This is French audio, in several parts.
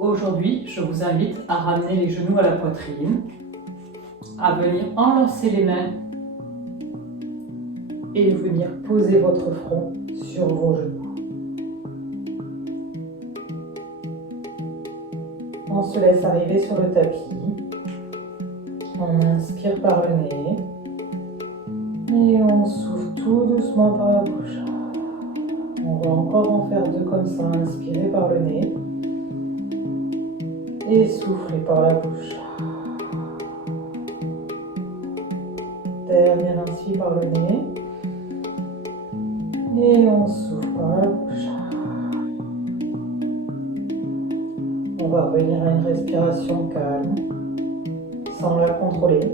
Aujourd'hui, je vous invite à ramener les genoux à la poitrine, à venir enlacer les mains et venir poser votre front sur vos genoux. On se laisse arriver sur le tapis. On inspire par le nez et on souffle tout doucement par la bouche. On va encore en faire deux comme ça, inspirer par le nez et souffler par la bouche. Dernier inspire par le nez et on souffle par la bouche. On va revenir à une respiration calme, sans la contrôler.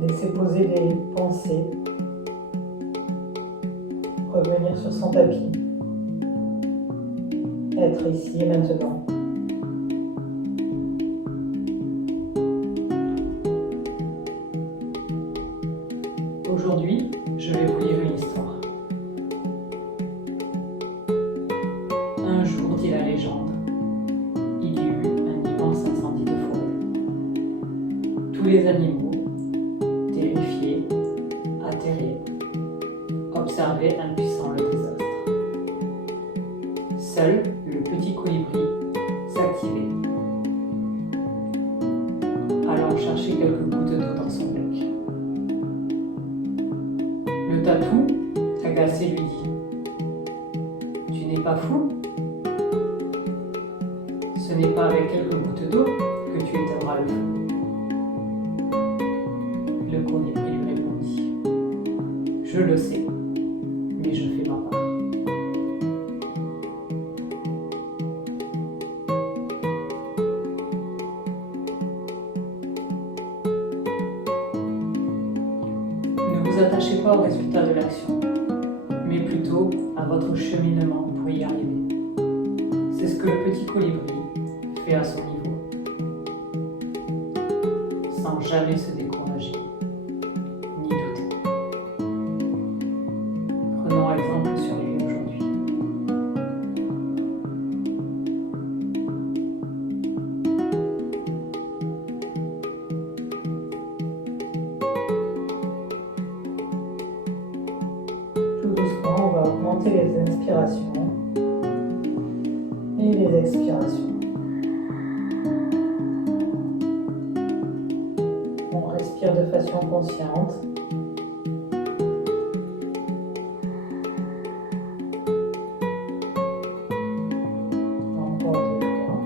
Laisser poser les pensées. Revenir sur son tapis. Être ici et maintenant. Aujourd'hui, je vais vous lire une histoire. Un jour, dit la légende, il y eut un immense incendie de forêt. Tous les animaux, terrifiés, atterrés, observaient impuissants le désastre. Seul le petit colibri s'activait, allant chercher quelques gouttes d'eau dans son bec. Le tatou, agacé, lui dit : « Tu n'es pas fou ? Ce n'est pas avec quelques gouttes d'eau que tu éteindras le feu. » Le colibri lui répondit : « Je le sais, mais je fais ma part. » Ne vous attachez pas au résultat de l'action, mais plutôt à votre cheminement pour y arriver. C'est ce que le petit colibri fait à son niveau, sans jamais se décourager, ni douter. Prenons exemple sur lui aujourd'hui. Tout doucement, on va augmenter les inspirations et les expirations. On respire de façon consciente. Encore deux fois.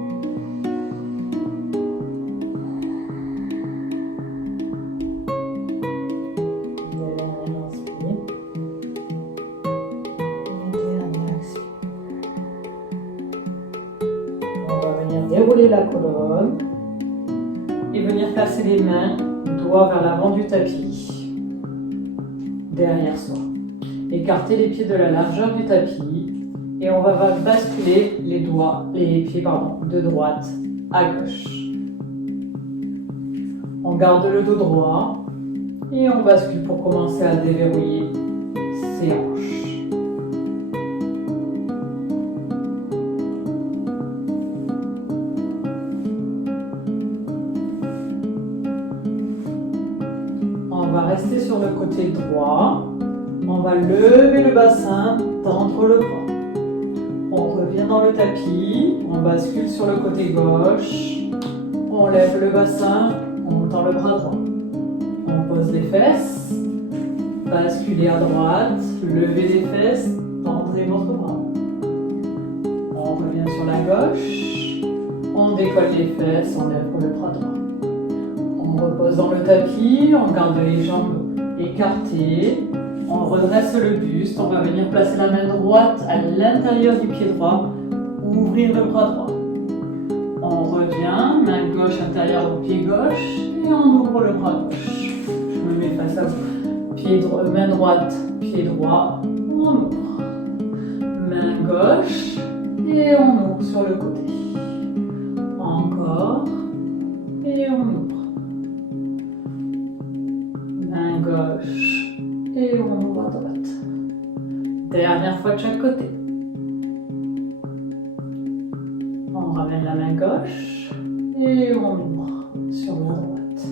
Dernier inspire. Et dernier expire. On va venir dérouler la colonne et venir passer les mains, doigts vers l'avant du tapis, derrière soi. Écarter les pieds de la largeur du tapis et on va basculer les pieds de droite à gauche. On garde le dos droit et on bascule pour commencer à déverrouiller ses hanches. On va rester sur le côté droit. On va lever le bassin, tendre le bras. On revient dans le tapis. On bascule sur le côté gauche. On lève le bassin. On tend le bras droit. On pose les fesses. Basculez à droite. Levez les fesses. Tendrez votre bras. On revient sur la gauche. On décolle les fesses. On lève le bras droit. On repose dans le tapis, on garde les jambes écartées, on redresse le buste, on va venir placer la main droite à l'intérieur du pied droit, ouvrir le bras droit. On revient, main gauche intérieure au pied gauche et on ouvre le bras gauche. Je me mets face à vous. Main droite, pied droit, on ouvre. Main gauche et on ouvre sur le côté. Encore et on ouvre. Main gauche et on ouvre à droite. Dernière fois de chaque côté. gauche et on ouvre sur la droite.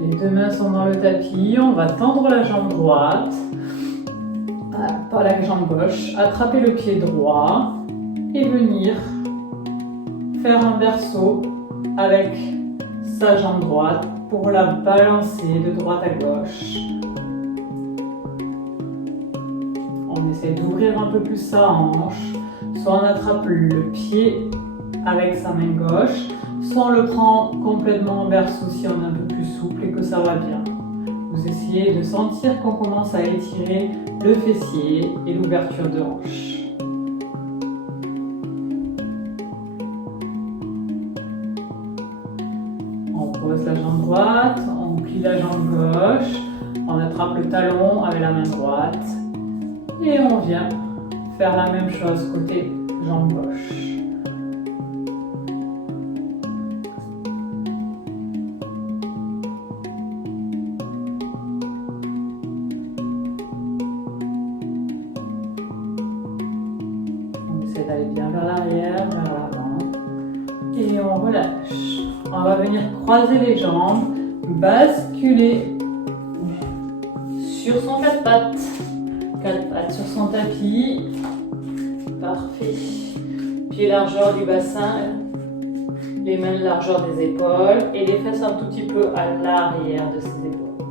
Les deux mains sont dans le tapis, on va tendre la jambe droite, pas la jambe gauche, attraper le pied droit et venir faire un berceau avec sa jambe droite pour la balancer de droite à gauche. On essaie d'ouvrir un peu plus sa hanche, soit on attrape le pied avec sa main gauche, soit on le prend complètement en berceau si on est un peu plus souple et que ça va bien. Vous essayez de sentir qu'on commence à étirer le fessier et l'ouverture de hanche. On pose la jambe droite, on plie la jambe gauche, on attrape le talon avec la main droite et on vient faire la même chose côté jambe gauche. D'aller bien vers l'arrière, vers l'avant et on relâche. On va venir croiser les jambes, basculer sur son quatre pattes sur son tapis. Parfait. Pieds largeur du bassin, les mains largeur des épaules et les fesses un tout petit peu à l'arrière de ses épaules.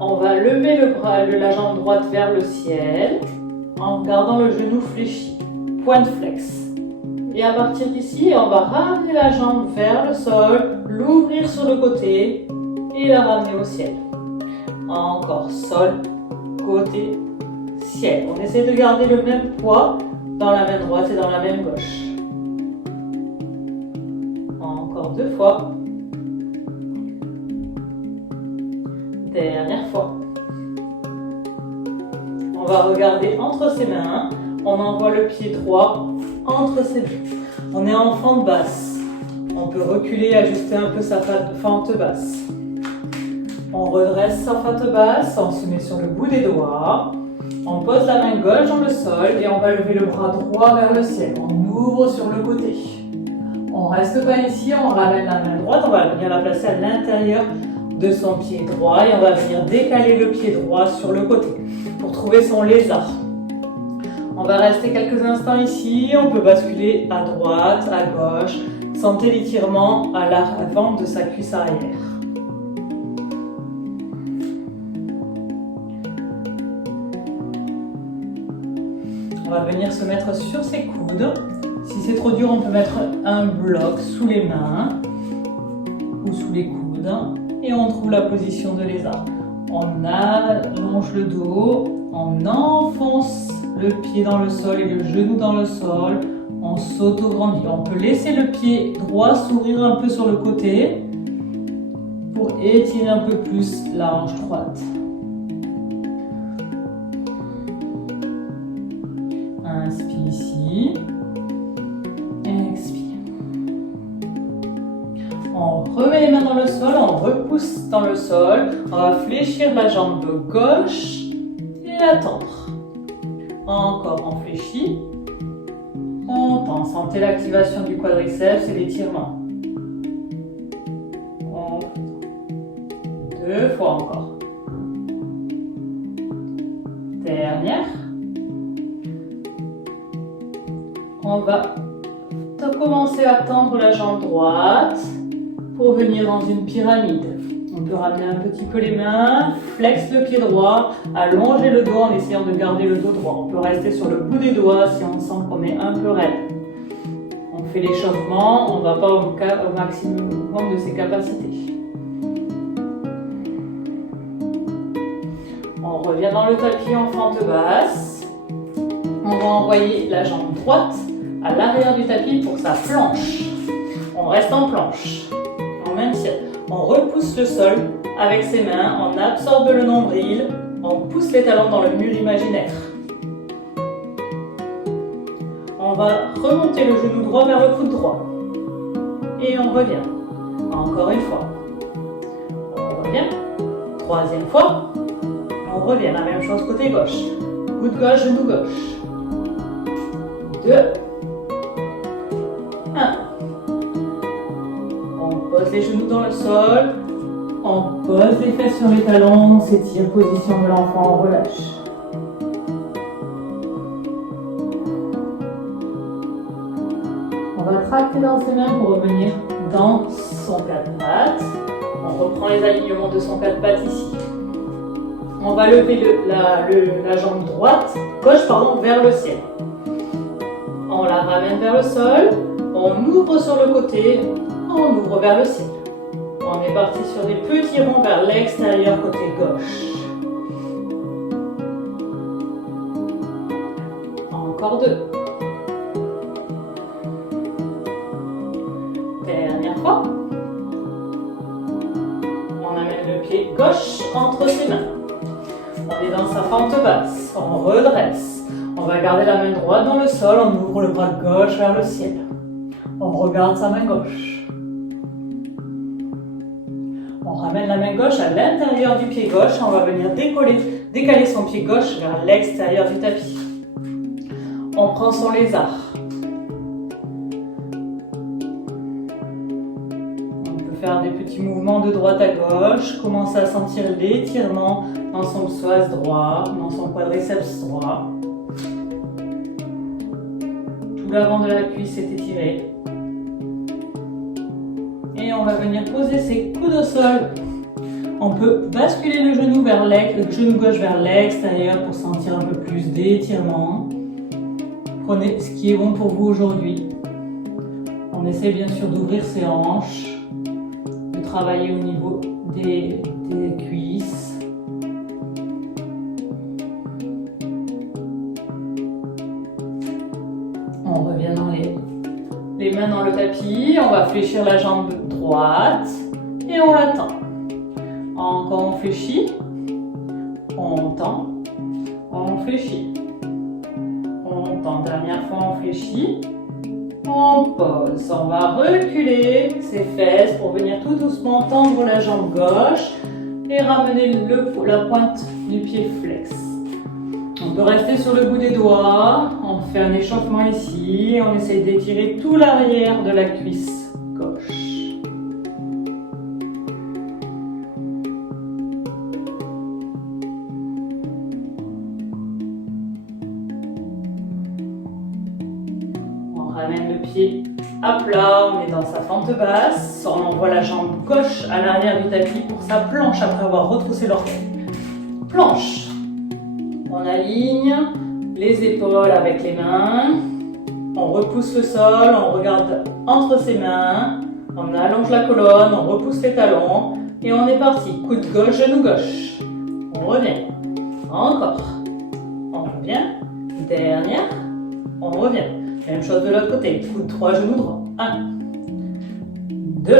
On va lever le bras, la jambe droite vers le ciel en gardant le genou fléchi. Point de flex. Et à partir d'ici, on va ramener la jambe vers le sol, l'ouvrir sur le côté et la ramener au ciel. Encore sol, côté, ciel. On essaie de garder le même poids dans la main droite et dans la main gauche. Encore 2 fois. Dernière fois. On va regarder entre ses mains. On envoie le pied droit entre ses deux. On est en fente basse. On peut reculer, ajuster un peu sa fente basse. On redresse sa fente basse, on se met sur le bout des doigts. On pose la main gauche dans le sol et on va lever le bras droit vers le ciel. On ouvre sur le côté. On reste pas ici, on ramène la main droite, on va venir la placer à l'intérieur de son pied droit et on va venir décaler le pied droit sur le côté pour trouver son lézard. On va rester quelques instants ici, on peut basculer à droite, à gauche. Sentez l'étirement à l'avant de sa cuisse arrière. On va venir se mettre sur ses coudes. Si c'est trop dur, on peut mettre un bloc sous les mains ou sous les coudes. Et on trouve la position de lézard. On allonge le dos, on enfonce le pied dans le sol et le genou dans le sol, on s'auto-grandit. On peut laisser le pied droit s'ouvrir un peu sur le côté pour étirer un peu plus la hanche droite. Inspire ici, expire. On remet les mains dans le sol, on repousse dans le sol, on va fléchir la jambe gauche et la tendre. Encore on fléchit, on tend, sentez l'activation du quadriceps et l'étirement. 2 fois encore. Dernière. On va commencer à tendre la jambe droite pour venir dans une pyramide. On peut ramener un petit peu les mains, flex le pied droit, allonger le dos en essayant de garder le dos droit. On peut rester sur le bout des doigts si on sent qu'on est un peu raide. On fait l'échauffement, on ne va pas au maximum de ses capacités. On revient dans le tapis en fente basse. On va envoyer la jambe droite à l'arrière du tapis pour sa planche. On reste en planche, on maintient. On repousse le sol avec ses mains, on absorbe le nombril, on pousse les talons dans le mur imaginaire. On va remonter le genou droit vers le coude droit. Et on revient. Encore une fois. On revient. 3e fois. On revient. La même chose côté gauche. Coude gauche, genou gauche. 2. 1. les genoux dans le sol. On pose les fesses sur les talons, on s'étire, position de l'enfant, on relâche. On va tracter dans ses mains pour revenir dans son quatre pattes. On reprend les alignements de son quatre pattes ici. On va lever la jambe gauche vers le ciel. On la ramène vers le sol. On ouvre sur le côté. On ouvre vers le ciel. On est parti sur des petits ronds vers l'extérieur côté gauche. Encore 2. Dernière fois. On amène le pied gauche entre ses mains. On est dans sa fente basse. On redresse. On va garder la main droite dans le sol. On ouvre le bras gauche vers le ciel. On regarde sa main gauche. On ramène la main gauche à l'intérieur du pied gauche. On va venir décaler son pied gauche vers l'extérieur du tapis. On prend son lézard. On peut faire des petits mouvements de droite à gauche. Commencer à sentir l'étirement dans son psoas droit, dans son quadriceps droit. Tout l'avant de la cuisse est étiré. Et on va venir poser ses coudes au sol. On peut basculer le genou gauche vers l'extérieur pour sentir un peu plus d'étirement. Prenez ce qui est bon pour vous aujourd'hui. On essaie bien sûr d'ouvrir ses hanches, de travailler au niveau des cuisses. On revient dans les mains dans le tapis. On va fléchir la jambe droite et on la tend. Encore on fléchit, on tend, on fléchit. On tend, dernière fois on fléchit, on pose. On va reculer ses fesses pour venir tout doucement tendre la jambe gauche et ramener la pointe du pied flex. On peut rester sur le bout des doigts, on fait un échauffement ici, on essaye d'étirer tout l'arrière de la cuisse gauche. On ramène le pied à plat, on est dans sa fente basse, on envoie la jambe gauche à l'arrière du tapis pour sa planche après avoir retroussé l'orteil. Planche. On aligne les épaules avec les mains, on repousse le sol, on regarde entre ses mains, on allonge la colonne, on repousse les talons et on est parti. Coude gauche, genou gauche. On revient. Encore. On revient. Dernière. On revient. Même chose de l'autre côté. Coude droit, genou droit. 1, 2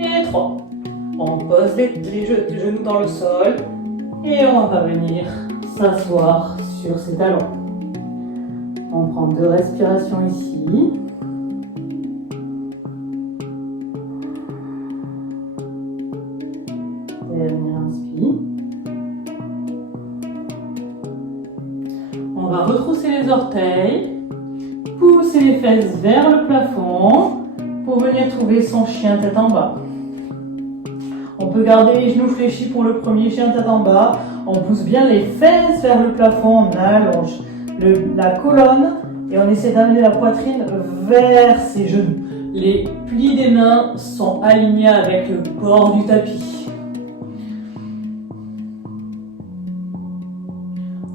et 3. On pose les genoux dans le sol. Et on va venir s'asseoir sur ses talons. On prend 2 respirations ici. Dernière inspire. On va retrousser les orteils, pousser les fesses vers le plafond pour venir trouver son chien tête en bas. On peut garder les genoux fléchis pour le premier chien tête en bas. On pousse bien les fesses vers le plafond. On allonge la colonne et on essaie d'amener la poitrine vers ses genoux. Les plis des mains sont alignés avec le bord du tapis.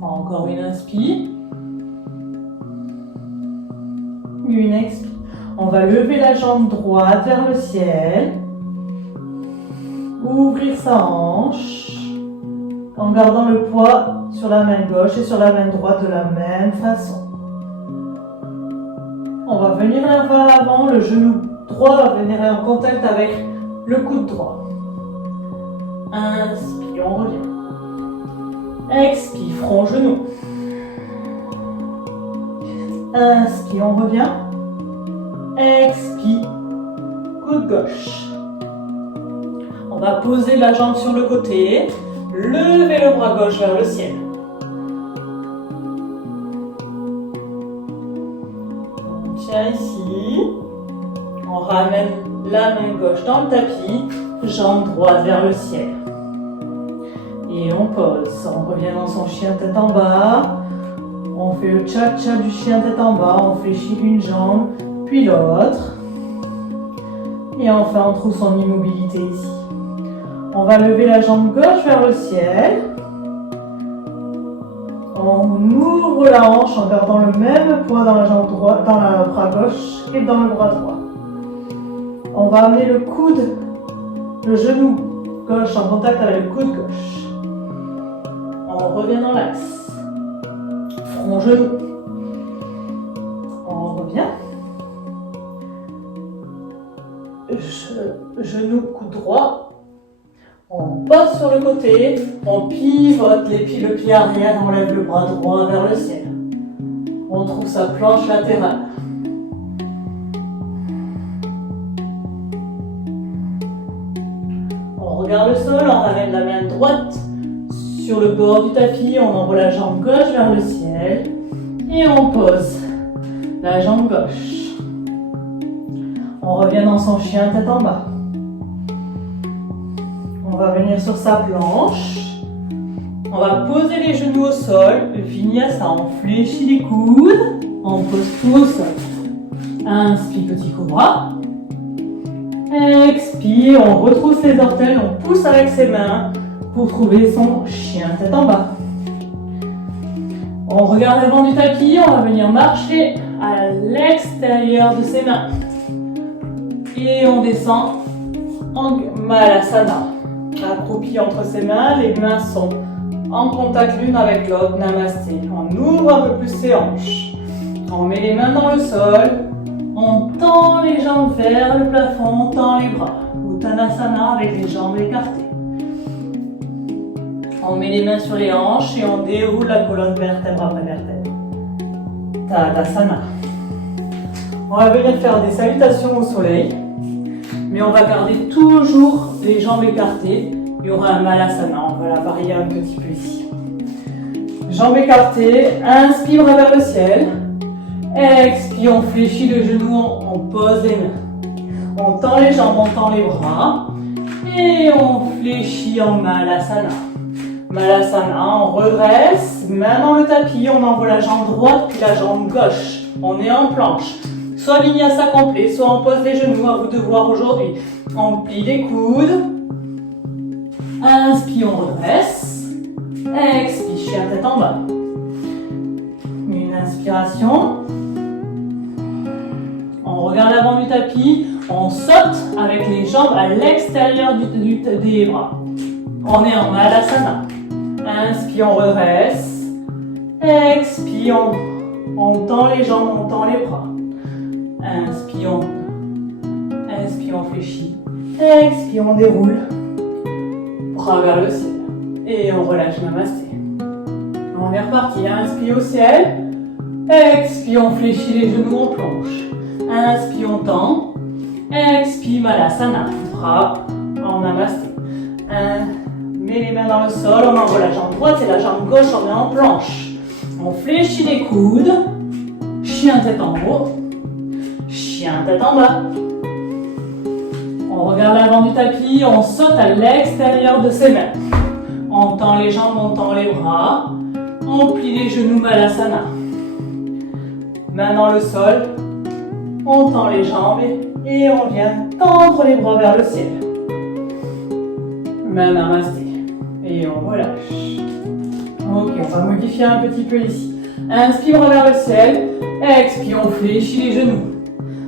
Encore une inspire. Une expire. On va lever la jambe droite vers le ciel. Ouvrir sa hanche en gardant le poids sur la main gauche et sur la main droite de la même façon. On va venir vers l'avant, le genou droit va venir en contact avec le coude droit. Inspire, on revient. Expire, front, genou. Inspire, on revient. Expire, coude gauche. On va poser la jambe sur le côté, lever le bras gauche vers le ciel. On tient ici, on ramène la main gauche dans le tapis, jambe droite vers le ciel. Et on pose, on revient dans son chien tête en bas. On fait le cha-cha du chien tête en bas, on fléchit une jambe, puis l'autre. Et enfin, on trouve son immobilité ici. On va lever la jambe gauche vers le ciel. On ouvre la hanche en gardant le même poids dans la jambe droite, dans le bras gauche et dans le bras droit. On va amener le coude, le genou gauche en contact avec le coude gauche. On revient dans l'axe. Front, genou. On revient. Genou, coude droit. On passe sur le côté, on pivote le pied arrière, on lève le bras droit vers le ciel. On trouve sa planche latérale. On regarde le sol, on ramène la main droite sur le bord du tapis, on envoie la jambe gauche vers le ciel et on pose la jambe gauche. On revient dans son chien tête en bas. On va venir sur sa planche. On va poser les genoux au sol. Vinyasa, on fléchit les coudes. On pose tout au sol. Inspire, petit cobra. Expire, on retrousse les orteils. On pousse avec ses mains pour trouver son chien tête en bas. On regarde l'avant du tapis. On va venir marcher à l'extérieur de ses mains. Et on descend en Malasana. Accroupi entre ses mains, les mains sont en contact l'une avec l'autre, namasté. On ouvre un peu plus ses hanches. On met les mains dans le sol. On tend les jambes vers le plafond, on tend les bras. Uttanasana avec les jambes écartées. On met les mains sur les hanches et on déroule la colonne vertèbre après vertèbre. Tadasana. On va venir faire des salutations au soleil. Mais on va garder toujours les jambes écartées. Il y aura un malasana, on va la varier un petit peu ici. Jambes écartées, inspire vers le ciel. Expire, on fléchit le genou, on pose les mains. On tend les jambes, on tend les bras. Et on fléchit en malasana. Malasana, on redresse, main dans le tapis, on envoie la jambe droite puis la jambe gauche. On est en planche. Soit vinyasa complet, soit on pose les genoux, à vous de voir aujourd'hui. On plie les coudes. Inspire, on redresse. Expire, chien tête en bas. Une inspiration. On regarde l'avant du tapis. On saute avec les jambes à l'extérieur des bras. On est en Malasana. Inspire, on redresse. Expire, on tend les jambes, on tend les bras. Inspire, on fléchit. Expire, on déroule. Bras vers le ciel. Et on relâche, namasté. On est reparti. Inspire au ciel. Expire, on fléchit les genoux, on plonge. Inspire, on tend. Expire, Malasana. Bras en namasté. Mets les mains dans le sol. On envoie la jambe droite et la jambe gauche. On est en planche. On fléchit les coudes. Chien tête en haut. Chien tête en bas. On regarde l'avant du tapis, on saute à l'extérieur de ses mains. On tend les jambes, on tend les bras. On plie les genoux, Malasana. Main dans le sol. On tend les jambes et on vient tendre les bras vers le ciel. Main namasté. Et on relâche. Ok, on va modifier un petit peu ici. Inspire vers le ciel. Expire, on fléchit les genoux.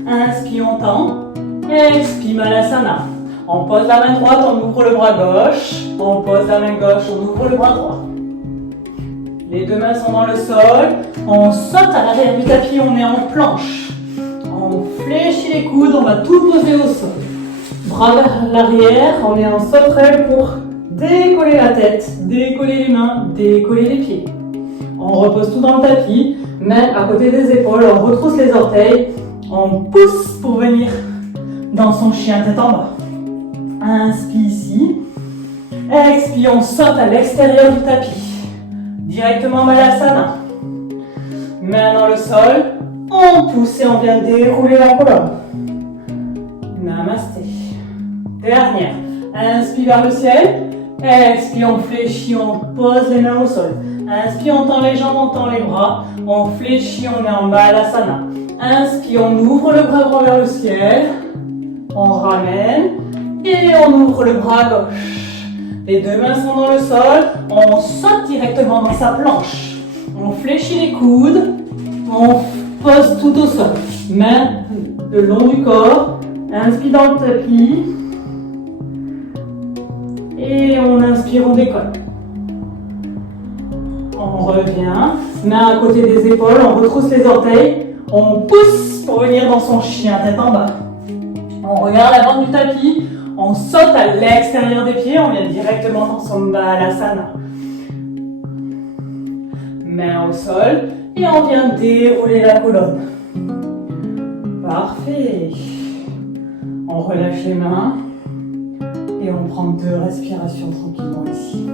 Inspire, on tend. Expire, Malasana. On pose la main droite, on ouvre le bras gauche. On pose la main gauche, on ouvre le bras droit. Les deux mains sont dans le sol. On saute à l'arrière du tapis, on est en planche. On fléchit les coudes, on va tout poser au sol. Bras vers l'arrière, on est en sauterelle pour décoller la tête, décoller les mains, décoller les pieds. On repose tout dans le tapis, main à côté des épaules, on retrousse les orteils. On pousse pour venir dans son chien tête en bas. Inspire ici. Expire, on saute à l'extérieur du tapis. Directement Malasana. Main dans le sol. On pousse et on vient dérouler la colonne. Namasté. Dernière. Inspire vers le ciel. Expire, on fléchit, on pose les mains au sol. Inspire, on tend les jambes, on tend les bras. On fléchit, on est en Balasana. Inspire, on ouvre le bras droit vers le ciel. On ramène. Et on ouvre le bras gauche. Les deux mains sont dans le sol. On saute directement dans sa planche. On fléchit les coudes. On pose tout au sol. Mains le long du corps. Inspire dans le tapis. Et on inspire, on décolle. On revient. Main à côté des épaules. On retrousse les orteils. On pousse pour venir dans son chien, tête en bas. On regarde la bande du tapis. On saute à l'extérieur des pieds. On vient directement dans son Balasana. Main au sol. Et on vient dérouler la colonne. Parfait. On relâche les mains. Et on prend 2 respirations tranquillement ici.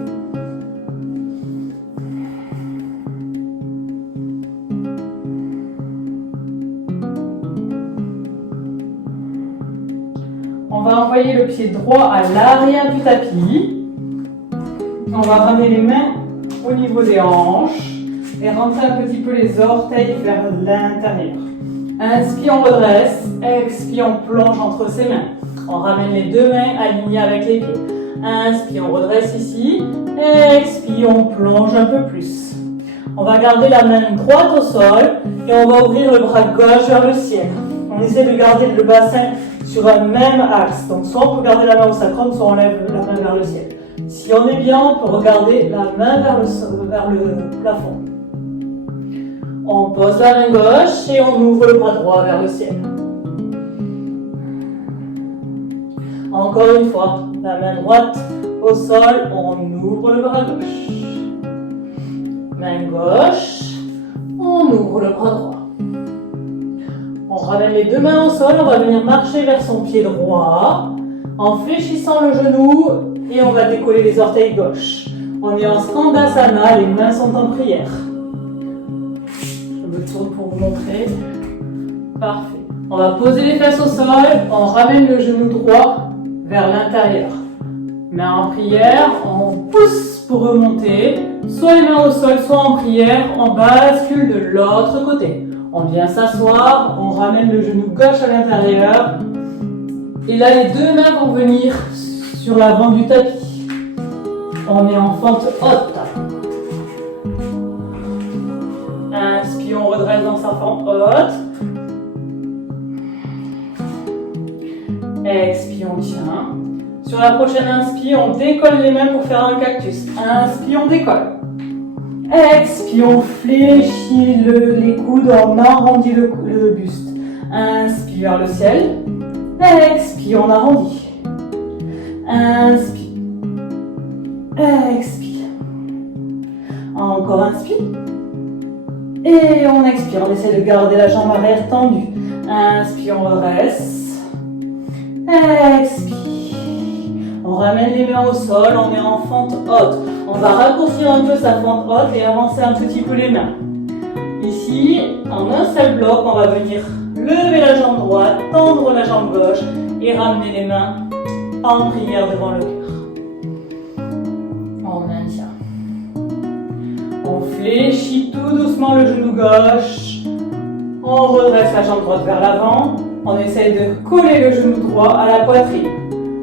On va envoyer le pied droit à l'arrière du tapis. On va ramener les mains au niveau des hanches et rentrer un petit peu les orteils vers l'intérieur. Inspire, on redresse. Expire, on plonge entre ses mains. On ramène les 2 mains alignées avec les pieds. Inspire, on redresse ici. Expire, on plonge un peu plus. On va garder la main droite au sol et on va ouvrir le bras gauche vers le ciel. On essaie de garder le bassin sur un même axe. Donc soit on peut garder la main au sacrum, soit on lève la main vers le ciel. Si on est bien, on peut regarder la main vers le plafond. On pose la main gauche et on ouvre le bras droit vers le ciel. Encore une fois, la main droite au sol, on ouvre le bras gauche. Main gauche, on ouvre le bras droit. On ramène les 2 mains au sol, on va venir marcher vers son pied droit en fléchissant le genou et on va décoller les orteils gauche. On est en Skandasana, les mains sont en prière. Je me tourne pour vous montrer. Parfait. On va poser les fesses au sol, on ramène le genou droit vers l'intérieur. Main en prière, on pousse pour remonter, soit les mains au sol, soit en prière, on bascule de l'autre côté. On vient s'asseoir, on ramène le genou gauche à l'intérieur. Et là, les 2 mains vont venir sur l'avant du tapis. On est en fente haute. Inspire, on redresse dans sa fente haute. Expire, on tient. Sur la prochaine inspire, on décolle les mains pour faire un cactus. Inspire, on décolle. Expire, on fléchit les coudes, on arrondit le buste. Inspire vers le ciel. Expire, on arrondit. Inspire. Expire. Encore inspire. Et on expire. On essaie de garder la jambe arrière tendue. Inspire, on redresse. Expire. On ramène les mains au sol, on est en fente haute. On va raccourcir un peu sa fente haute et avancer un petit peu les mains. Ici, en un seul bloc, on va venir lever la jambe droite, tendre la jambe gauche et ramener les mains en prière devant le cœur. On maintient. On fléchit tout doucement le genou gauche. On redresse la jambe droite vers l'avant. On essaye de coller le genou droit à la poitrine,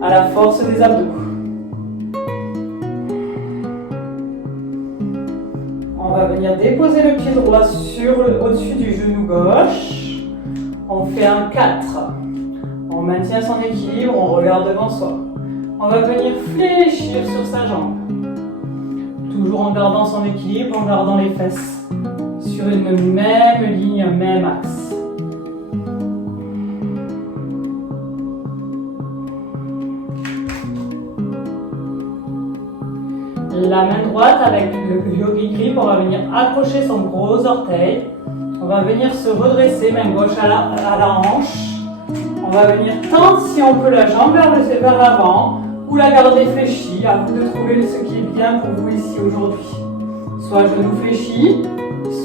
à la force des abdos. On va venir déposer le pied droit au-dessus du genou gauche. On fait un 4. On maintient son équilibre, on regarde devant soi. On va venir fléchir sur sa jambe. Toujours en gardant son équilibre, en gardant les fesses sur une même ligne, un même axe. La main droite avec le yogi grip, on va venir accrocher son gros orteil. On va venir se redresser, main gauche à la hanche. On va venir tendre si on peut la jambe vers l'avant ou la garder fléchie. À vous de trouver ce qui est bien pour vous ici aujourd'hui. Soit genou fléchi,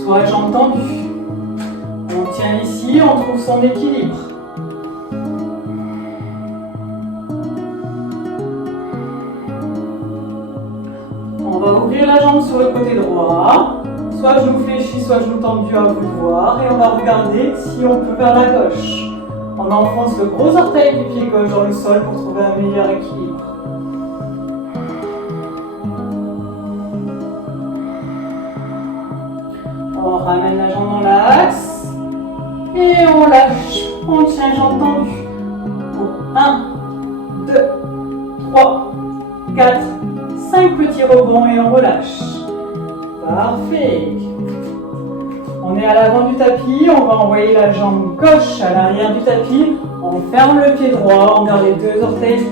soit jambe tendue. On tient ici, on trouve son équilibre. ouvrir la jambe sur le côté droit. Soit genou fléchi, soit genou tendu à vous de voir. Et on va regarder si on peut vers la gauche. On enfonce le gros orteil du pied gauche dans le sol pour trouver un meilleur équilibre. On ramène la jambe dans l'axe. Et on lâche. On tient jambe tendue. 1, 2, 3, 4, 5 petits rebonds et on relâche. Parfait. On est à l'avant du tapis, on va envoyer la jambe gauche à l'arrière du tapis. On ferme le pied droit, on garde les deux orteils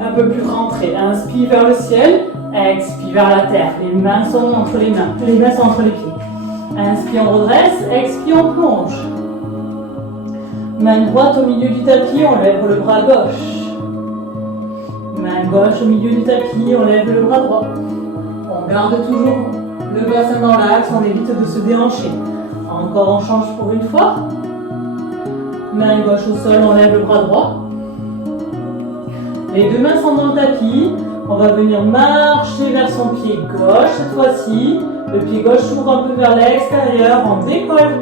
un peu plus rentrés. Inspire vers le ciel, expire vers la terre. Les mains sont entre les mains, les mains sont entre les pieds. Inspire, on redresse, expire, on plonge. Main droite au milieu du tapis, on lève le bras gauche. Main gauche au milieu du tapis, on lève le bras droit. On garde toujours le bassin dans l'axe, on évite de se déhancher. Encore on change pour une fois. Main gauche au sol, on lève le bras droit. Les deux mains sont dans le tapis. On va venir marcher vers son pied gauche cette fois-ci. Le pied gauche s'ouvre un peu vers l'extérieur. On décolle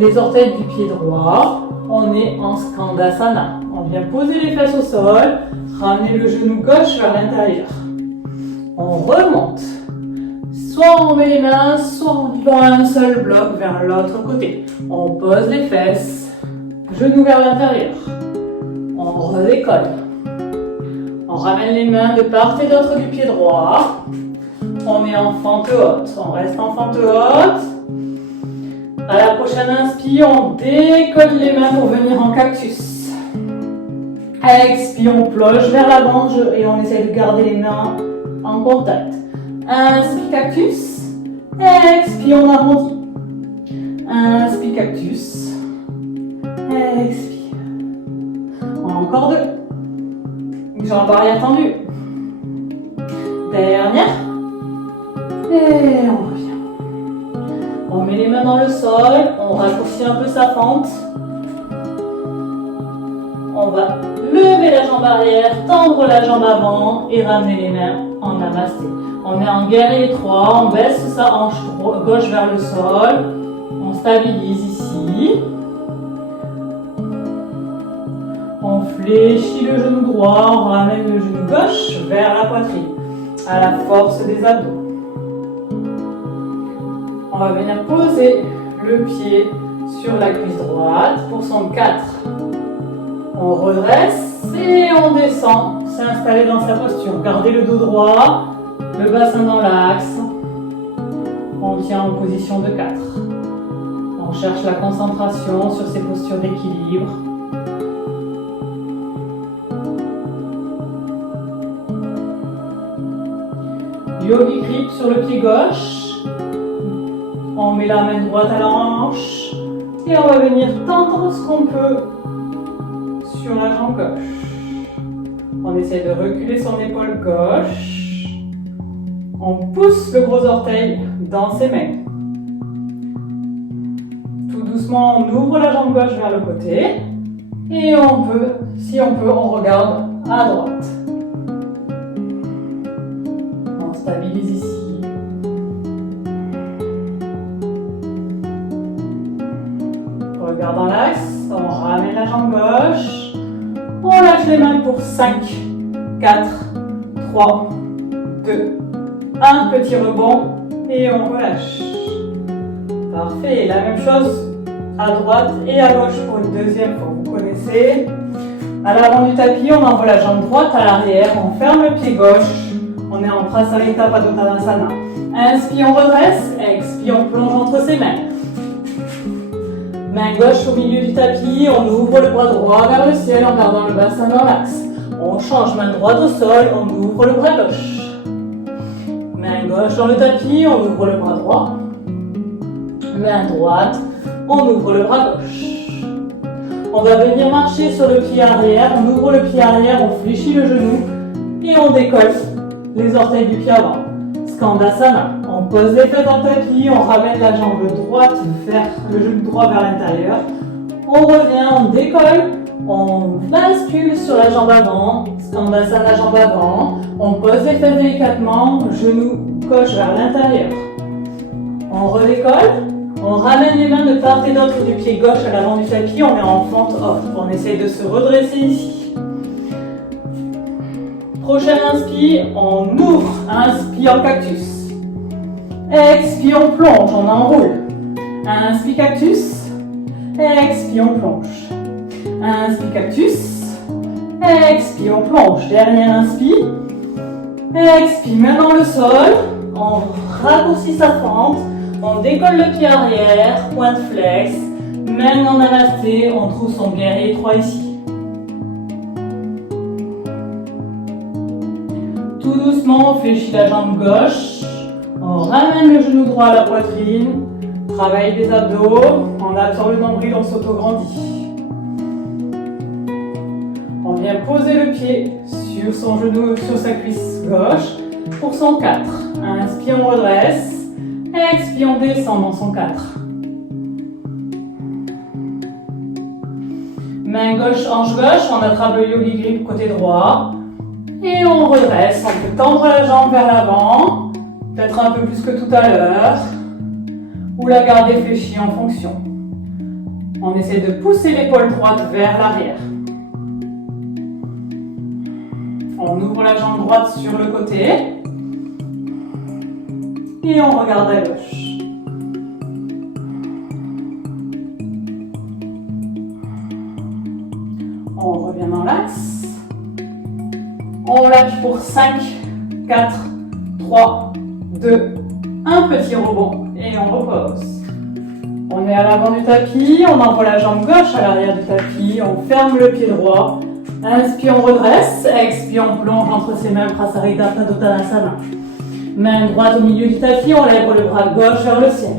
les orteils du pied droit. On est en Skandasana. On vient poser les fesses au sol. Ramener le genou gauche vers l'intérieur. On remonte. Soit on met les mains, soit on va un seul bloc vers l'autre côté. On pose les fesses, genoux vers l'intérieur. On redécolle. On ramène les mains de part et d'autre du pied droit. On est en fente haute. On reste en fente haute. À la prochaine inspire, on décolle les mains pour venir en cactus. Expire, on plonge vers l'avant et on essaie de garder les mains en contact. Inspire cactus, expire, on arrondit. Inspire cactus, expire. Encore deux. Jambe arrière tendue. Dernière. Et on revient. On met les mains dans le sol, on raccourcit un peu sa fente. On va lever la jambe arrière, tendre la jambe avant et ramener les mains en namasté. On est en guerrier 3, on baisse sa hanche gauche vers le sol, on stabilise ici. On fléchit le genou droit, on ramène le genou gauche vers la poitrine, à la force des abdos. On va venir poser le pied sur la cuisse droite pour son 4. On redresse et on descend, s'installer dans sa posture. Gardez le dos droit. Le bassin dans l'axe, on tient en position de 4. On cherche la concentration sur ces postures d'équilibre. Yogi grip sur le pied gauche. On met la main droite à la hanche et on va venir tendre ce qu'on peut sur la jambe gauche. On essaie de reculer son épaule gauche. On pousse le gros orteil dans ses mains. Tout doucement, on ouvre la jambe gauche vers le côté. Et on peut, si on peut, on regarde à droite. On stabilise ici. On regarde dans l'axe. On ramène la jambe gauche. On lâche les mains pour 5, 4, 3, 2, un petit rebond et on relâche. Parfait. La même chose à droite et à gauche pour une deuxième fois. Vous connaissez. À l'avant du tapis, on envoie la jambe droite à l'arrière. On ferme le pied gauche. On est en Prasarita Padottanasana. Inspire, on redresse. Expire, on plonge entre ses mains. Main gauche au milieu du tapis. On ouvre le bras droit vers le ciel en gardant le bassin dans l'axe. On change main droite au sol. On ouvre le bras gauche. Main gauche dans le tapis, on ouvre le bras droit. Main droite, on ouvre le bras gauche. On va venir marcher sur le pied arrière, on ouvre le pied arrière, on fléchit le genou et on décolle les orteils du pied avant. Skandasana, on pose les fesses dans le tapis, on ramène la jambe droite vers le genou droit vers l'intérieur. On revient, on décolle, on bascule sur la jambe avant, Skandasana jambe avant. On pose les fesses délicatement, genou gauche vers l'intérieur. On redécolle. On ramène les mains de part et d'autre du pied gauche à l'avant du tapis. On est en fente haute. On essaye de se redresser ici. Prochaine inspire, on ouvre. Inspire en cactus. Expire, on plonge, on enroule. Inspire cactus. Expire, on plonge. Inspire cactus. Expire, on plonge. Dernière inspire. Expire, main dans le sol. On raccourcit sa fente. On décolle le pied arrière, pointe flex. Main en namasté, on trouve son guerrier 3 ici. Tout doucement, on fléchit la jambe gauche. On ramène le genou droit à la poitrine. Travaille les abdos. On absorbe le nombril, on s'auto-grandit. On vient poser le pied sur son genou, sur sa cuisse gauche pour son 4. Inspire, on redresse. Expire, on descend dans son 4. Main gauche, hanche gauche, on attrape le yogi grip côté droit. Et on redresse, on peut tendre la jambe vers l'avant, peut-être un peu plus que tout à l'heure, ou la garder fléchie en fonction. On essaie de pousser l'épaule droite vers l'arrière. On ouvre la jambe droite sur le côté. Et on regarde à gauche. On revient dans l'axe. On lâche pour 5, 4, 3, 2, un petit rebond et on repose. On est à l'avant du tapis, on envoie la jambe gauche à l'arrière du tapis, on ferme le pied droit. Inspire, on redresse. Expire, on plonge entre ses mains, Prasarita Padottanasana. Main droite au milieu du tapis, on lève le bras gauche vers le ciel.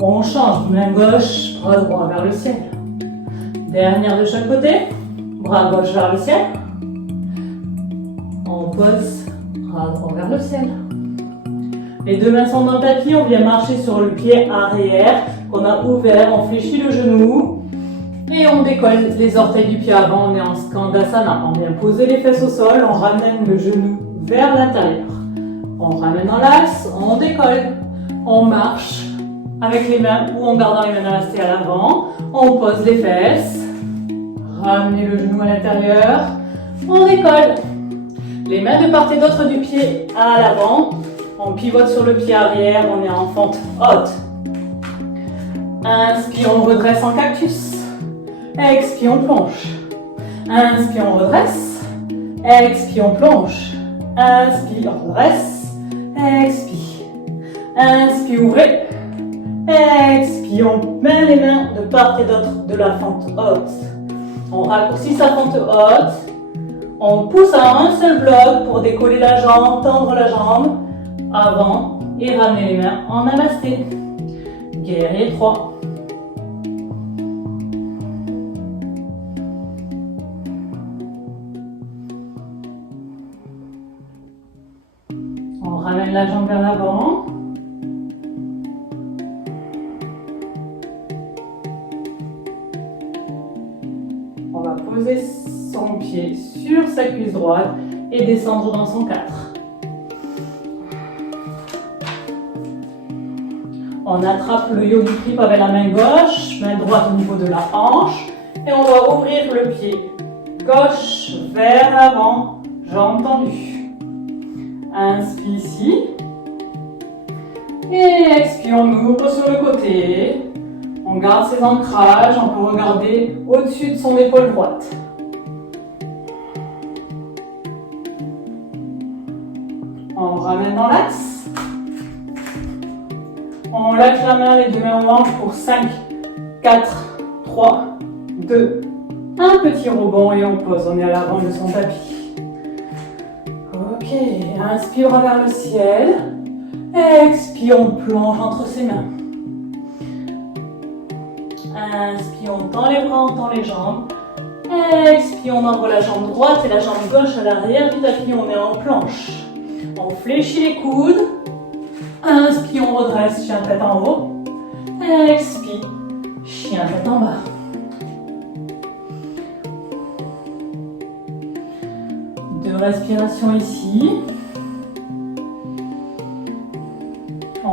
On change, main gauche, bras droit vers le ciel. Dernière de chaque côté, bras gauche vers le ciel. On pose, bras droit vers le ciel. Les deux mains sont dans le tapis, on vient marcher sur le pied arrière qu'on a ouvert, on fléchit le genou et on décolle les orteils du pied avant, on est en Skandasana. On vient poser les fesses au sol, on ramène le genou vers l'intérieur. On ramène dans l'axe, on décolle, on marche avec les mains ou en gardant les mains namasté à l'avant. On pose les fesses, ramenez le genou à l'intérieur, on décolle. Les mains de part et d'autre du pied à l'avant, on pivote sur le pied arrière, on est en fente haute. Inspire, on redresse en cactus. Expire, on plonge. Inspire, on redresse. Expire, on plonge. Inspire, on redresse. Expire. Inspire, ouvrez. Expire, on met les mains de part et d'autre de la fente haute. On raccourcit sa fente haute. On pousse à un seul bloc pour décoller la jambe, tendre la jambe avant et ramener les mains en namasté. Guerrier 3. On ramène la jambe vers l'avant. On va poser son pied sur sa cuisse droite et descendre dans son 4. On attrape le yogi grip avec la main gauche, main droite au niveau de la hanche et on va ouvrir le pied gauche vers l'avant, jambe tendue. Inspire ici et expire, on ouvre sur le côté. On garde ses ancrages, on peut regarder au-dessus de son épaule droite. On ramène dans l'axe. On lâche la main, les deux mains aux hanches pour 5, 4, 3, 2, un petit rebond et on pose. On est à l'avant de son tapis. Ok, inspire vers le ciel. Expire, on plonge entre ses mains. Inspire, on tend les bras, on tend les jambes. Expire, on envoie la jambe droite et la jambe gauche à l'arrière du tapis. On est en planche. On fléchit les coudes. Inspire, on redresse, chien tête en haut. Expire, chien tête en bas. Deux respirations ici.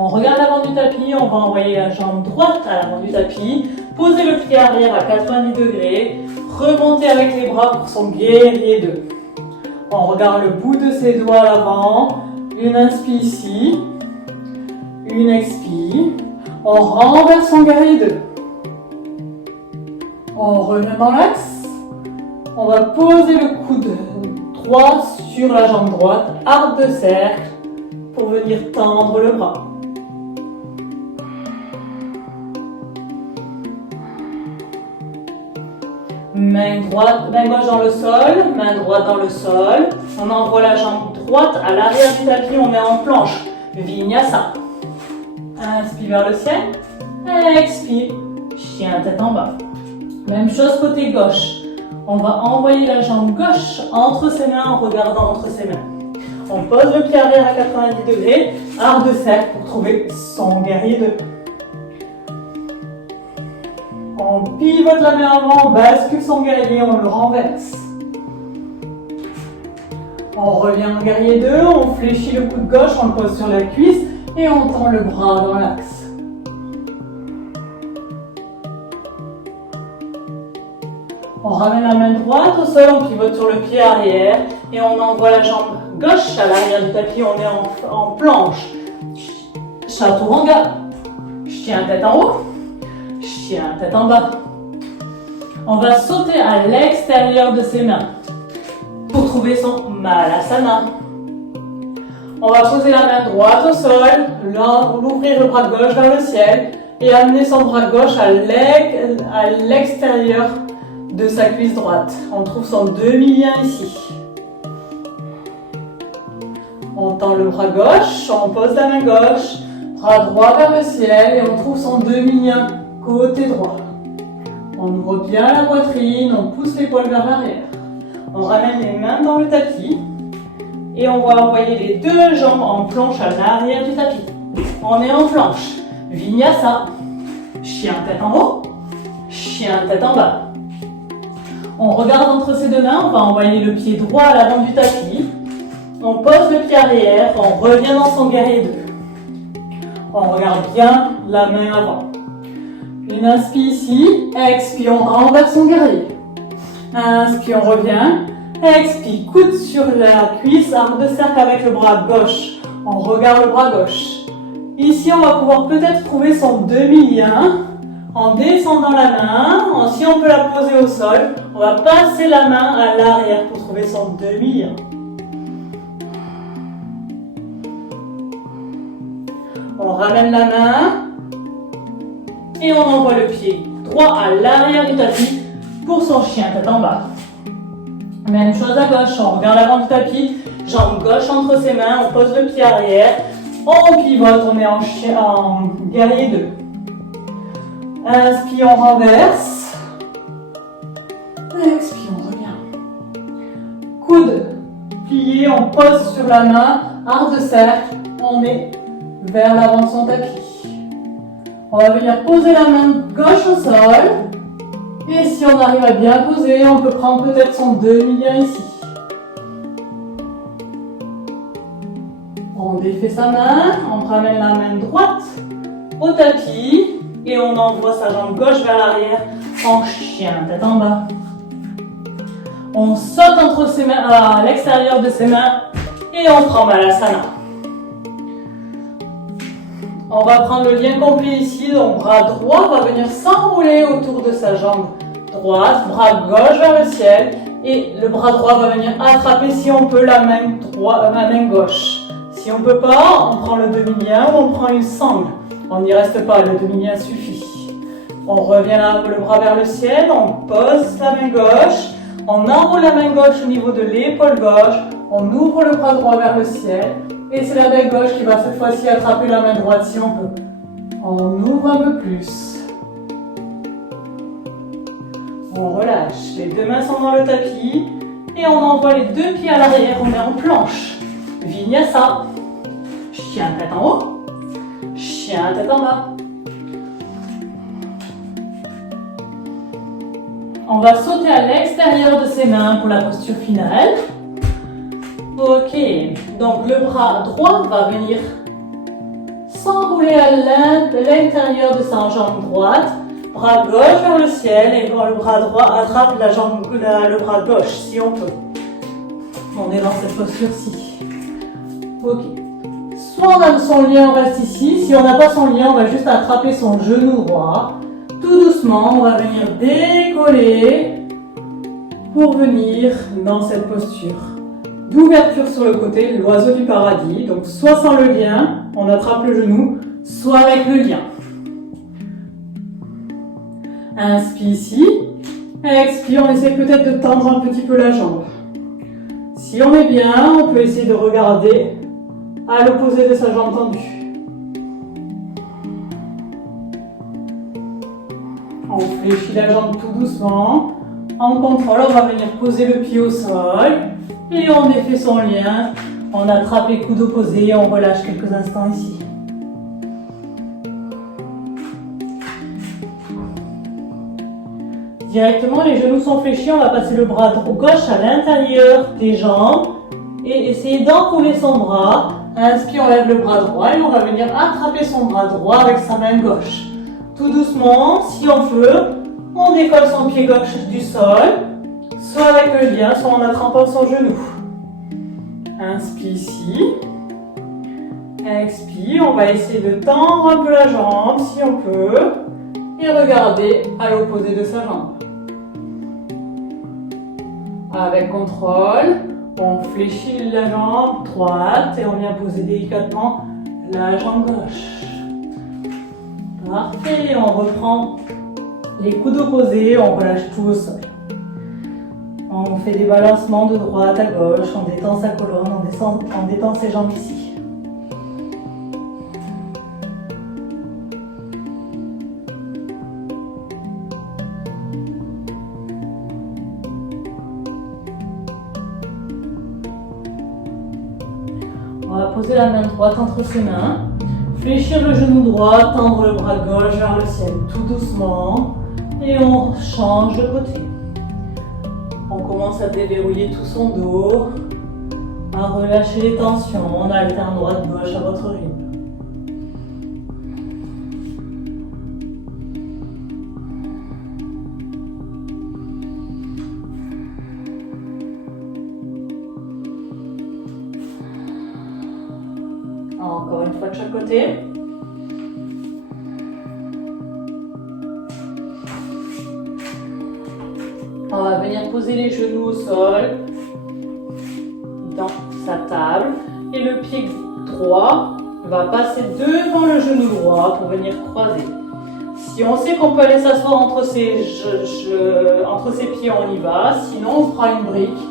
On regarde l'avant du tapis, on va envoyer la jambe droite à l'avant du tapis, poser le pied arrière à 90 degrés, remonter avec les bras pour son guerrier 2. On regarde le bout de ses doigts à l'avant, une inspire ici, une expire, on renverse son guerrier 2. On revient dans l'axe, on va poser le coude droit sur la jambe droite, arc de cercle, pour venir tendre le bras. Main droite, main gauche dans le sol, main droite dans le sol. On envoie la jambe droite à l'arrière du tapis, on met en planche. Vinyasa. Inspire vers le ciel. Expire. Chien tête en bas. Même chose côté gauche. On va envoyer la jambe gauche entre ses mains en regardant entre ses mains. On pose le pied arrière à 90 degrés, arc de cercle pour trouver son guerrier 2. On pivote la main avant, on bascule son guerrier, on le renverse. On revient en guerrier 2, on fléchit le coude gauche, on le pose sur la cuisse et on tend le bras dans l'axe. On ramène la main droite au sol, on pivote sur le pied arrière et on envoie la jambe gauche à l'arrière du tapis, on est en planche. Chaturanga. Chien tête en haut. Chien tête en bas. On va sauter à l'extérieur de ses mains pour trouver son Malasana. On va poser la main droite au sol, l'ouvrir le bras gauche vers le ciel et amener son bras gauche à l'extérieur de sa cuisse droite. On trouve son demi-lien ici. On tend le bras gauche, on pose la main gauche, bras droit vers le ciel et on trouve son demi-lien côté droit. On ouvre bien la poitrine, on pousse l'épaule vers l'arrière. On ramène les mains dans le tapis et on va envoyer les deux jambes en planche à l'arrière du tapis. On est en planche. Vinyasa. Chien tête en haut, chien tête en bas. On regarde entre ses deux mains, on va envoyer le pied droit à l'avant du tapis. On pose le pied arrière, on revient dans son guerrier 2. On regarde bien la main avant. Une inspire ici, expire, on renverse son guerrier. Inspire, on revient. Expire, coude sur la cuisse, arc de cercle avec le bras gauche. On regarde le bras gauche. Ici, on va pouvoir peut-être trouver son demi-lien. En descendant la main, si on peut la poser au sol, on va passer la main à l'arrière pour trouver son demi-lien. On ramène la main et on envoie le pied droit à l'arrière du tapis pour son chien tête en bas. Même chose à gauche, on regarde l'avant du tapis, jambe gauche entre ses mains, on pose le pied arrière, on pivote, on est en guerrier 2. Inspire, on renverse. Expire, on revient. Coude plié, on pose sur la main, arc de cercle, on est vers l'avant de son tapis. On va venir poser la main gauche au sol. Et si on arrive à bien poser, on peut prendre peut-être son demi-lien ici. On défait sa main, on ramène la main droite au tapis et on envoie sa jambe gauche vers l'arrière en chien tête en bas. On saute entre ses mains, à l'extérieur de ses mains et on prend Malasana. On va prendre le lien complet ici, donc bras droit va venir s'enrouler autour de sa jambe droite, bras gauche vers le ciel et le bras droit va venir attraper si on peut la main gauche. Si on ne peut pas, on prend le demi-lien ou on prend une sangle. On n'y reste pas, le demi-lien suffit. On revient le bras vers le ciel, on pose la main gauche, on enroule la main gauche au niveau de l'épaule gauche, on ouvre le bras droit vers le ciel et c'est la main gauche qui va cette fois-ci attraper la main droite si on peut. On ouvre un peu plus. On relâche, les deux mains sont dans le tapis et on envoie les deux pieds à l'arrière, on est en planche. Vinyasa. Chien tête en haut, chien tête en bas. On va sauter à l'extérieur de ses mains pour la posture finale. Ok, donc le bras droit va venir s'enrouler à l'intérieur de sa jambe droite. Bras gauche vers le ciel et le bras droit attrape le bras gauche si on peut. On est dans cette posture-ci. Ok. Soit on a son lien, on reste ici. Si on n'a pas son lien, on va juste attraper son genou droit. Tout doucement, on va venir décoller pour venir dans cette posture d'ouverture sur le côté, l'oiseau du paradis. Donc soit sans le lien, on attrape le genou, soit avec le lien. Inspire ici, expire, on essaie peut-être de tendre un petit peu la jambe. Si on est bien, on peut essayer de regarder à l'opposé de sa jambe tendue. On fléchit la jambe tout doucement. En contrôle, on va venir poser le pied au sol. Et on défait son lien. On attrape les coudes opposés et on relâche quelques instants ici. Directement, les genoux sont fléchis. On va passer le bras gauche à l'intérieur des jambes. Et essayer d'enrouler son bras. Inspire, on lève le bras droit et on va venir attraper son bras droit avec sa main gauche. Tout doucement, si on peut, on décolle son pied gauche du sol, soit avec le lien, soit en attrapant son genou. Inspire ici. Expire, on va essayer de tendre un peu la jambe si on peut et regarder à l'opposé de sa jambe. Avec contrôle, on fléchit la jambe droite et on vient poser délicatement la jambe gauche. Parfait, on reprend les coudes opposés, on relâche tout au sol. On fait des balancements de droite à gauche, on détend sa colonne, on détend ses jambes ici. On va poser la main droite entre ses mains. Fléchir le genou droit, tendre le bras gauche vers le ciel tout doucement et on change de côté. On commence à déverrouiller tout son dos, à relâcher les tensions. On alterne droite-gauche à votre rythme. Encore une fois de chaque côté. On va venir poser les genoux au sol, dans sa table. Et le pied droit va passer devant le genou droit pour venir croiser. Si on sait qu'on peut aller s'asseoir entre ses pieds, on y va. Sinon, on fera une brique.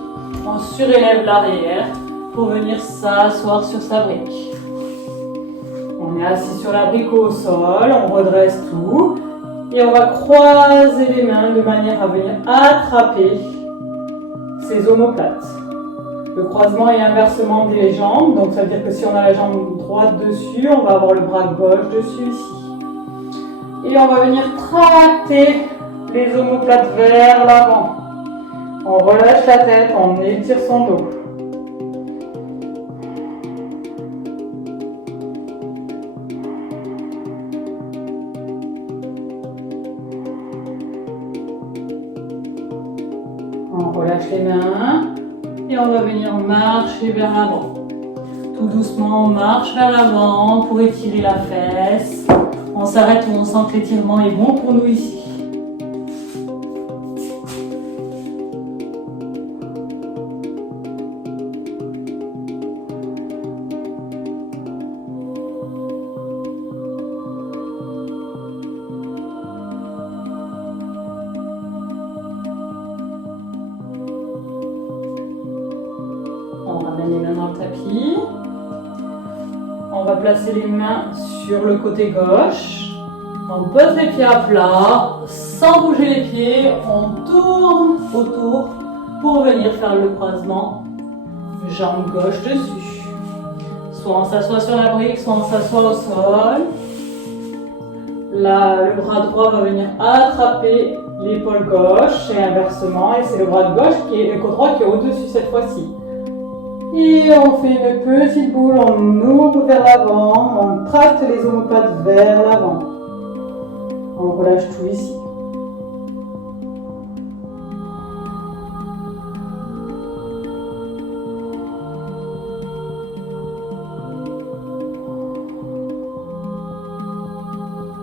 On surélève l'arrière pour venir s'asseoir sur sa brique. On est assis sur la brique au sol, on redresse tout et on va croiser les mains de manière à venir attraper ses omoplates. Le croisement et inversement des jambes, donc ça veut dire que si on a la jambe droite dessus, on va avoir le bras gauche dessus ici. Et on va venir tracter les omoplates vers l'avant. On relâche la tête, on étire son dos. On relâche les mains et on va venir marcher vers l'avant. Tout doucement, on marche vers l'avant pour étirer la fesse. On s'arrête où on sent que l'étirement est bon pour nous ici. Les mains dans le tapis. On va placer les mains sur le côté gauche. On pose les pieds à plat. Sans bouger les pieds, on tourne autour pour venir faire le croisement jambe gauche dessus. Soit on s'assoit sur la brique, soit on s'assoit au sol. Là, le bras droit va venir attraper l'épaule gauche et inversement. Et c'est le bras gauche le côté droit qui est au-dessus cette fois-ci. Et on fait une petite boule, on ouvre vers l'avant, on tracte les omoplates vers l'avant. On relâche tout ici.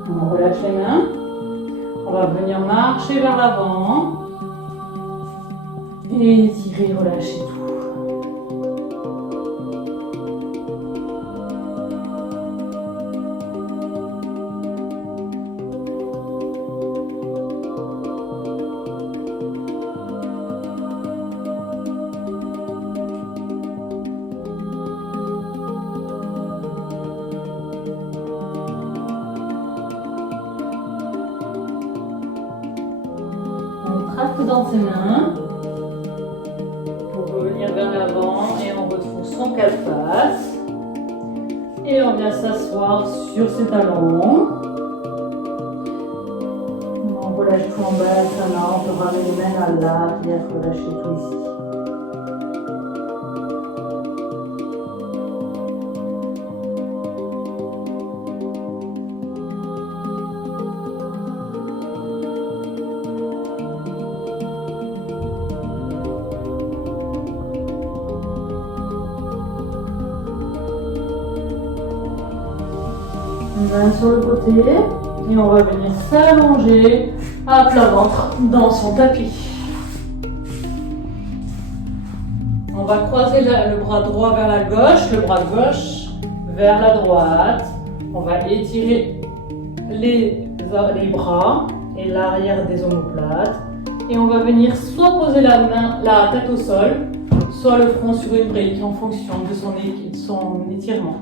On relâche les mains. On va venir marcher vers l'avant. Et étirer, relâcher tout. On tracte dans ses mains pour revenir vers l'avant et on retrouve son calfas. Et on vient s'asseoir sur ses talons. On relâche tout en bas, maintenant on peut ramener les mains à l'arrière, relâcher tout ici. Main sur le côté et on va venir s'allonger à plat ventre dans son tapis. On va croiser le bras droit vers la gauche, le bras gauche vers la droite. On va étirer les bras et l'arrière des omoplates et on va venir soit poser la tête au sol, soit le front sur une brique en fonction de son étirement.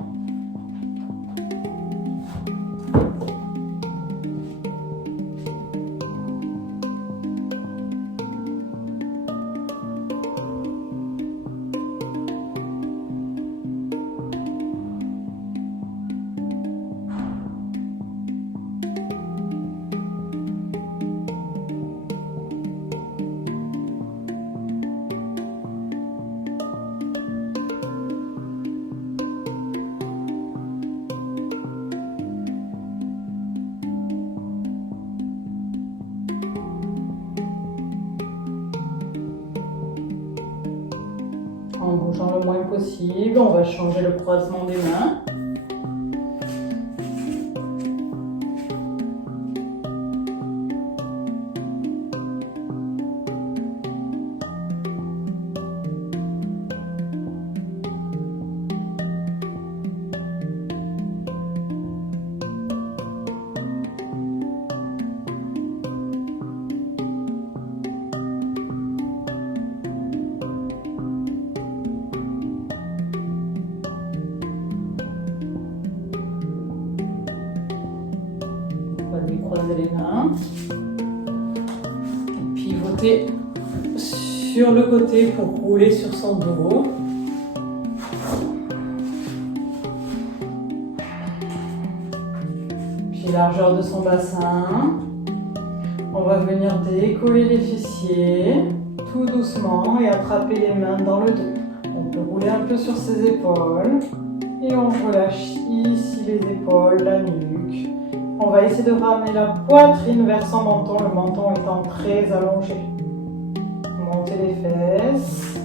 En bougeant le moins possible, on va changer le croisement des mains. Croiser les mains et pivoter sur le côté pour rouler sur son dos. Puis largeur de son bassin. On va venir décoller les fessiers tout doucement et attraper les mains dans le dos. On peut rouler un peu sur ses épaules et on relâche ici les épaules, la nuque. On va essayer de ramener la poitrine vers son menton, le menton étant très allongé. Montez les fesses.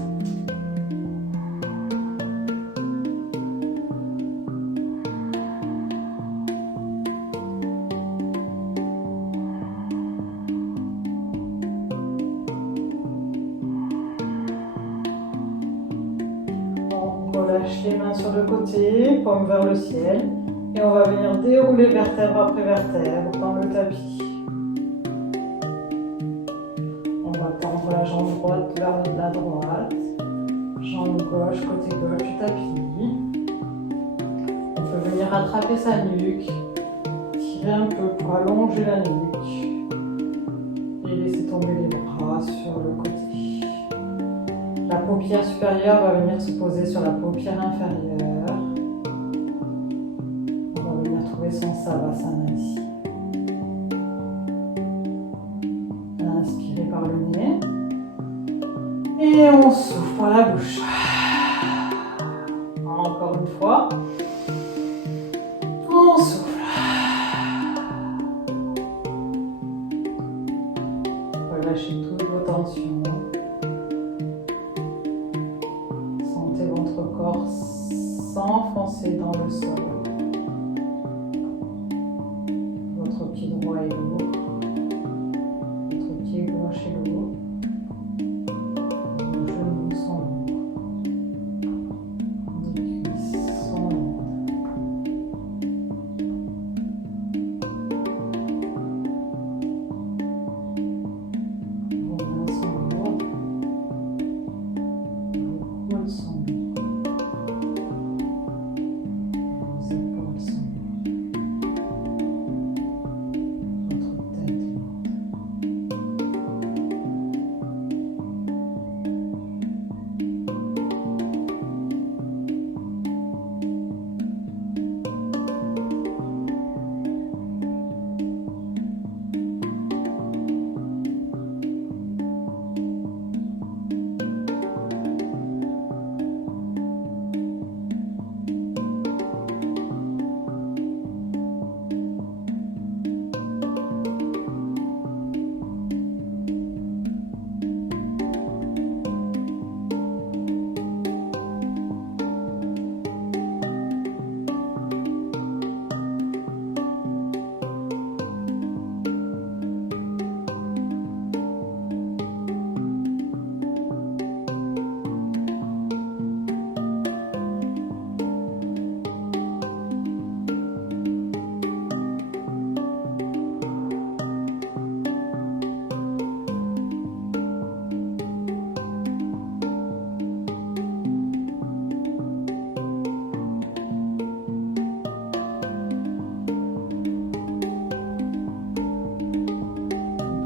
On relâche les mains sur le côté, paume vers le ciel. Et on va venir dérouler vertèbre après vertèbre dans le tapis. On va tendre la jambe droite vers la droite, jambe gauche, côté gauche du tapis. On peut venir attraper sa nuque, tirer un peu pour allonger la nuque et laisser tomber les bras sur le côté. La paupière supérieure va venir se poser sur la paupière inférieure. Son savasana ici. Inspirez par le nez et on souffle par la bouche. droit. On souffle. Relâchez toutes vos tensions. Sentez votre corps s'enfoncer dans le sol. Votre pied droit est lourd. Votre pied gauche est lourd. Vos genoux sont lourds. Vos cuisses sont lourdes. Vos mains sont lourdes. Vos coudes sont lourds. Vos épaules sont lourdes. Votre tête est lourde.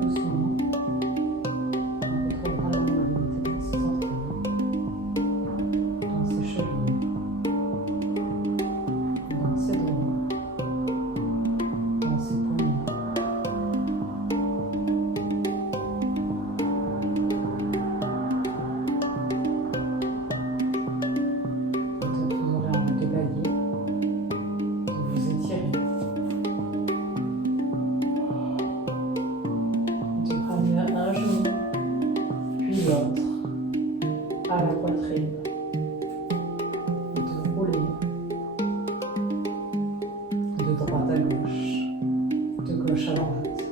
Doucement, on retrouvera la mobilité dans ses orteils, dans ses chevilles, dans ses doigts, dans ses poignets. Peut-être vous aurez envie de bailler, de vous étirer, de ramener un genou, puis l'autre à la poitrine, de rouler de droite à gauche, de gauche à droite.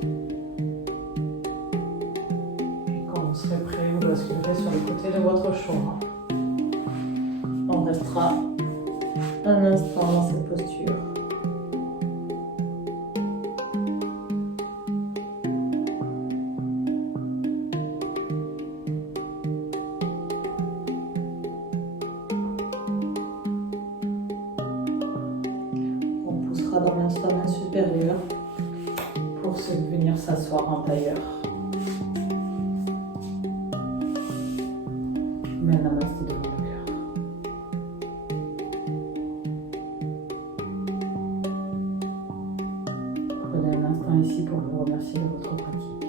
Puis quand vous serez prêt, vous basculerez sur le côté de votre choix. On restera un instant dans cette posture. On poussera dans l'instant supérieur pour venir s'asseoir en tailleur. Mais namasté de mon cœur. Prenez un instant ici pour vous remercier de votre pratique.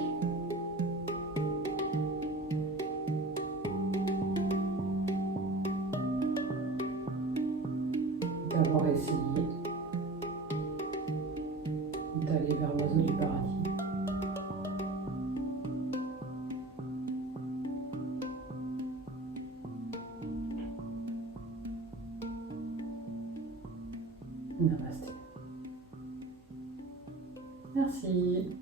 D'avoir essayé d'aller vers l'oiseau du paradis. Namasté. Merci.